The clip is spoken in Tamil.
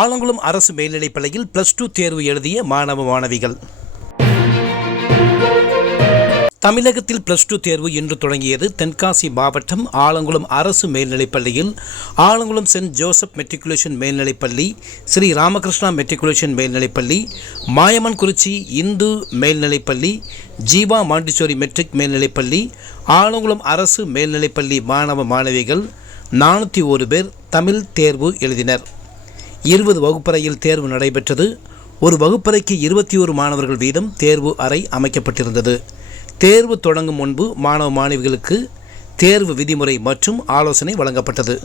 ஆலங்குளம் அரசு மேல்நிலைப் பள்ளியில் பிளஸ் டூ தேர்வு எழுதிய மாணவ மாணவிகள். தமிழகத்தில் பிளஸ் டூ தேர்வு இன்று தொடங்கியது. தென்காசி மாவட்டம் ஆலங்குளம் அரசு மேல்நிலைப் பள்ளியில் ஆலங்குளம் சென்ட் ஜோசப் மெட்ரிகுலேஷன் மேல்நிலைப் பள்ளி ஸ்ரீ ராமகிருஷ்ணா மெட்ரிகுலேஷன் மேல்நிலைப் பள்ளி மாயமன்குறிச்சி இந்து மேல்நிலைப் பள்ளி ஜீவா மாண்டிச்சோரி மெட்ரிக் மேல்நிலைப் பள்ளி ஆலங்குளம் அரசு மேல்நிலைப் பள்ளி மாணவ மாணவிகள் நானூற்றி ஒரு பேர் தமிழ் தேர்வு எழுதினர். இருபது வகுப்பறையில் தேர்வு நடைபெற்றது. ஒரு வகுப்பறைக்கு இருபத்தி ஒரு மாணவர்கள் வீதம் தேர்வு அறை அமைக்கப்பட்டிருந்தது. தேர்வு தொடங்கும் முன்பு மாணவ மாணவிகளுக்கு தேர்வு விதிமுறை மற்றும் ஆலோசனை வழங்கப்பட்டது.